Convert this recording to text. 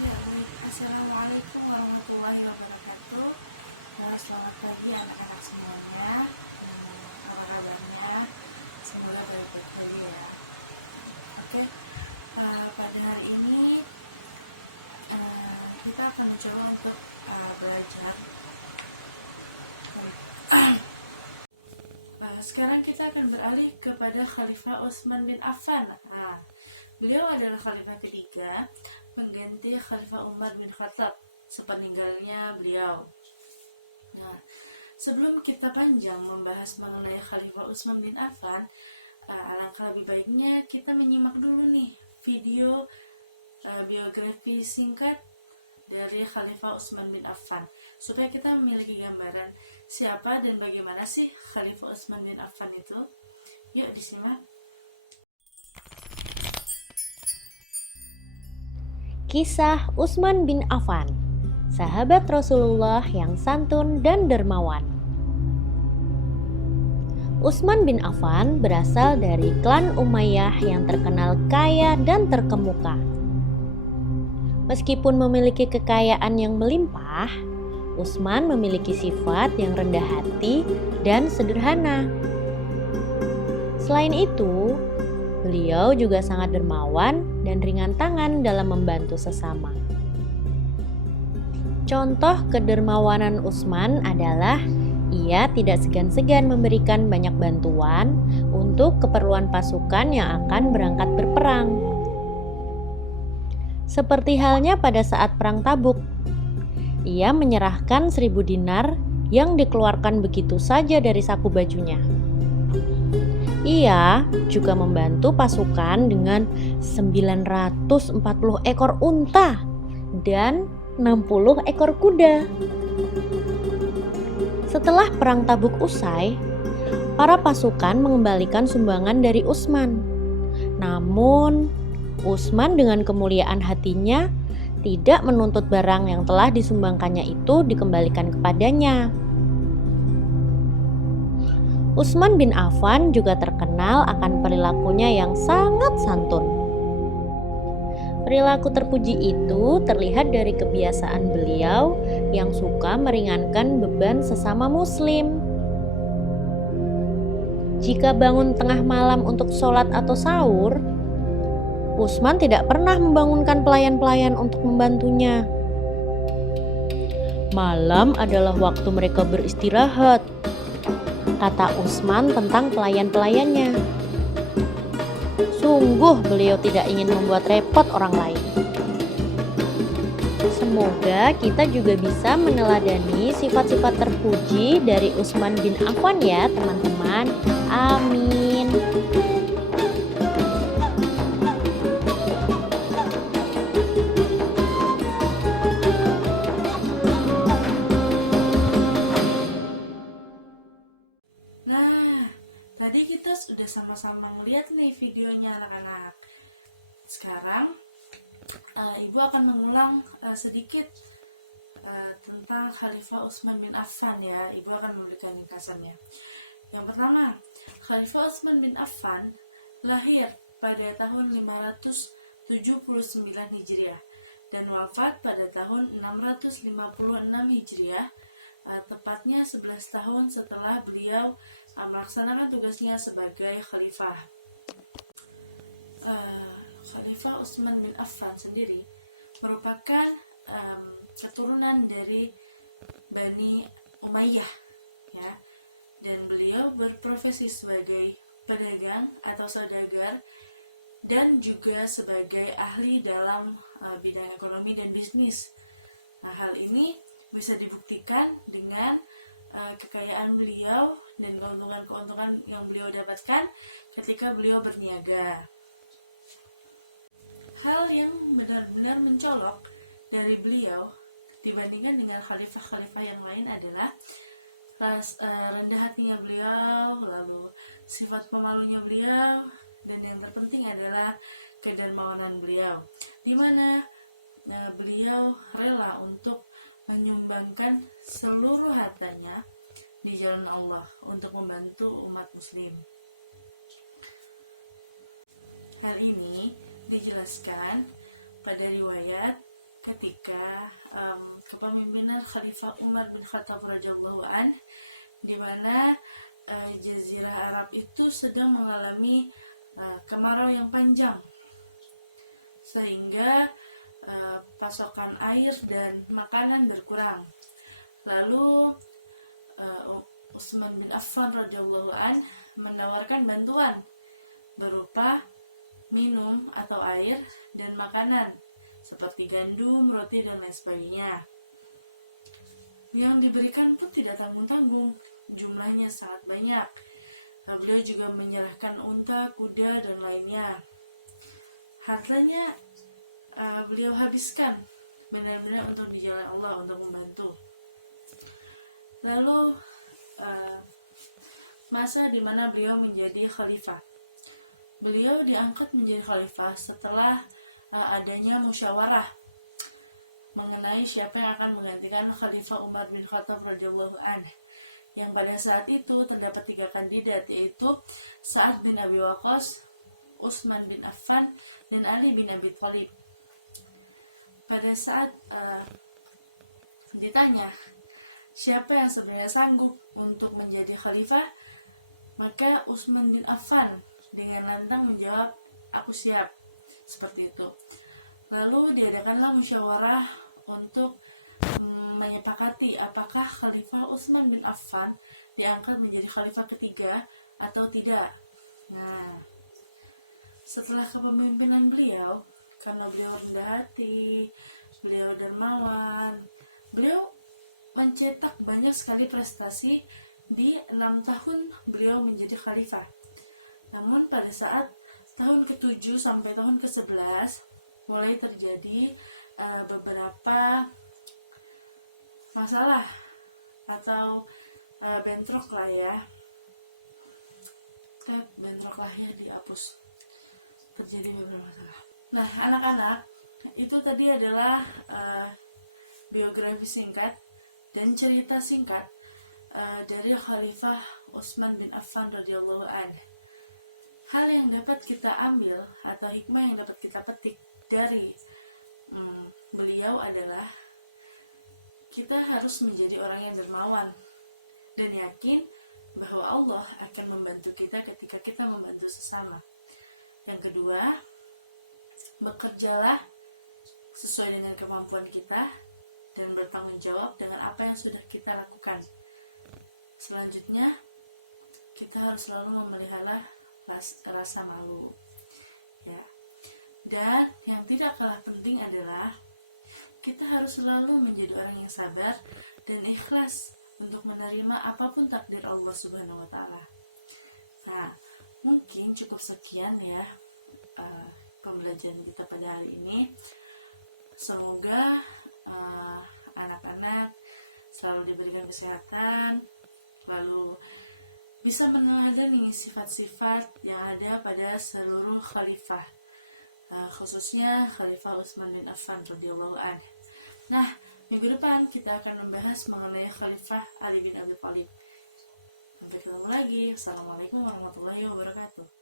Ya, baik. Assalamualaikum warahmatullahi wabarakatuh. Selamat pagi anak-anak semuanya. Apa kabarnya? Semoga baik-baik saja ya. Oke, pada hari ini kita akan mencoba untuk belajar. Sekarang kita akan beralih kepada Khalifah Utsman bin Affan. Beliau adalah khalifah ketiga, pengganti Khalifah Umar bin Khattab sepeninggalnya beliau. Nah, sebelum kita panjang membahas mengenai Khalifah Utsman bin Affan, alangkah lebih baiknya kita menyimak dulu nih video biografi singkat dari Khalifah Utsman bin Affan supaya kita memiliki gambaran siapa dan bagaimana sih Khalifah Utsman bin Affan itu. Yuk disimak. Kisah Utsman bin Affan, sahabat Rasulullah yang santun dan dermawan. Utsman bin Affan berasal dari klan Umayyah yang terkenal kaya dan terkemuka. Meskipun memiliki kekayaan yang melimpah, Utsman memiliki sifat yang rendah hati dan sederhana. Selain itu, beliau juga sangat dermawan dan ringan tangan dalam membantu sesama. Contoh kedermawanan Utsman adalah ia tidak segan-segan memberikan banyak bantuan untuk keperluan pasukan yang akan berangkat berperang. Seperti halnya pada saat perang Tabuk, ia menyerahkan 1.000 dinar yang dikeluarkan begitu saja dari saku bajunya. Ia juga membantu pasukan dengan 940 ekor unta dan 60 ekor kuda. Setelah perang Tabuk usai, para pasukan mengembalikan sumbangan dari Utsman. Namun, Utsman dengan kemuliaan hatinya tidak menuntut barang yang telah disumbangkannya itu dikembalikan kepadanya. Utsman bin Affan juga terkenal akan perilakunya yang sangat santun. Perilaku terpuji itu terlihat dari kebiasaan beliau yang suka meringankan beban sesama muslim. Jika bangun tengah malam untuk sholat atau sahur, Utsman tidak pernah membangunkan pelayan-pelayan untuk membantunya. Malam adalah waktu mereka beristirahat, kata Utsman tentang pelayan-pelayannya. Sungguh beliau tidak ingin membuat repot orang lain. Semoga kita juga bisa meneladani sifat-sifat terpuji dari Utsman bin Affan ya teman-teman. Amin. Nah, tadi kita sudah sama-sama ngeliat nih videonya anak-anak. Sekarang Ibu akan mengulang sedikit tentang Khalifah Utsman bin Affan ya. Ibu akan memberikan ringkasannya. Yang pertama, Khalifah Utsman bin Affan lahir pada tahun 579 Hijriah dan wafat pada tahun 656 Hijriah, tepatnya 11 tahun setelah beliau melaksanakan tugasnya sebagai khalifah. Khalifah Utsman bin Affan sendiri merupakan keturunan dari Bani Umayyah ya, dan beliau berprofesi sebagai pedagang atau saudagar dan juga sebagai ahli dalam bidang ekonomi dan bisnis. Nah, hal ini bisa dibuktikan dengan kekayaan beliau dan keuntungan-keuntungan yang beliau dapatkan ketika beliau berniaga. Hal yang benar-benar mencolok dari beliau dibandingkan dengan khalifah-khalifah yang lain adalah rendah hatinya beliau, lalu sifat pemalunya beliau, dan yang terpenting adalah kedermawanan beliau, di mana beliau rela untuk menyumbangkan seluruh hartanya di jalan Allah untuk membantu umat muslim. Hal ini dijelaskan pada riwayat ketika kepemimpinan Khalifah Umar bin Khattab radhiyallahu an, di mana Jazirah Arab itu sedang mengalami kemarau yang panjang, sehingga pasokan air dan makanan berkurang. Lalu Utsman bin Affan radhiyallahu an menawarkan bantuan berupa minum atau air dan makanan seperti gandum, roti, dan lain sebagainya. Yang diberikan pun tidak tanggung-tanggung, jumlahnya sangat banyak. Beliau juga menyerahkan unta, kuda, dan lainnya. Hartanya beliau habiskan benar-benar untuk di jalan Allah, untuk membantu. Lalu masa di mana beliau menjadi khalifah. Beliau diangkat menjadi khalifah setelah adanya musyawarah mengenai siapa yang akan menggantikan Khalifah Umar bin Khattab radhiyallahu an. Yang pada saat itu terdapat 3 kandidat, yaitu Sa'ad bin Abi Waqqas, Utsman bin Affan, dan Ali bin Abi Thalib. Pada saat ditanya siapa yang sebenarnya sanggup untuk menjadi khalifah, maka Utsman bin Affan dengan lantang menjawab, "Aku siap." Seperti itu. Lalu diadakanlah musyawarah untuk menyepakati apakah Khalifah Utsman bin Affan diangkat menjadi khalifah ketiga atau tidak. Nah, setelah kepemimpinan beliau, karena beliau rendah hati, beliau dermawan, beliau mencetak banyak sekali prestasi di 6 tahun beliau menjadi khalifah. Namun pada saat tahun ke-7 sampai tahun ke-11 mulai terjadi beberapa masalah atau bentrok lah ya. Bentrok lah ya, dihapus. Terjadi beberapa masalah. Nah, anak-anak, itu tadi adalah biografi singkat dan cerita singkat dari Khalifah Utsman bin Affan radhiyallahu an. Hal yang dapat kita ambil atau hikmah yang dapat kita petik dari beliau adalah kita harus menjadi orang yang dermawan dan yakin bahwa Allah akan membantu kita ketika kita membantu sesama. Yang kedua, bekerjalah sesuai dengan kemampuan kita dan bertanggung jawab dengan apa yang sudah kita lakukan. Selanjutnya, kita harus selalu memelihara rasa malu. Ya. Dan yang tidak kalah penting adalah kita harus selalu menjadi orang yang sabar dan ikhlas untuk menerima apapun takdir Allah Subhanahu wa taala. Nah, mungkin cukup sekian ya pembelajaran kita pada hari ini. Semoga anak-anak selalu diberikan kesehatan, lalu bisa meneladani sifat-sifat yang ada pada seluruh khalifah, khususnya Khalifah Utsman bin Affan radhiyallahu an. Nah, minggu depan kita akan membahas mengenai Khalifah Ali bin Abi Thalib. Sampai ketemu lagi. Assalamualaikum warahmatullahi wabarakatuh.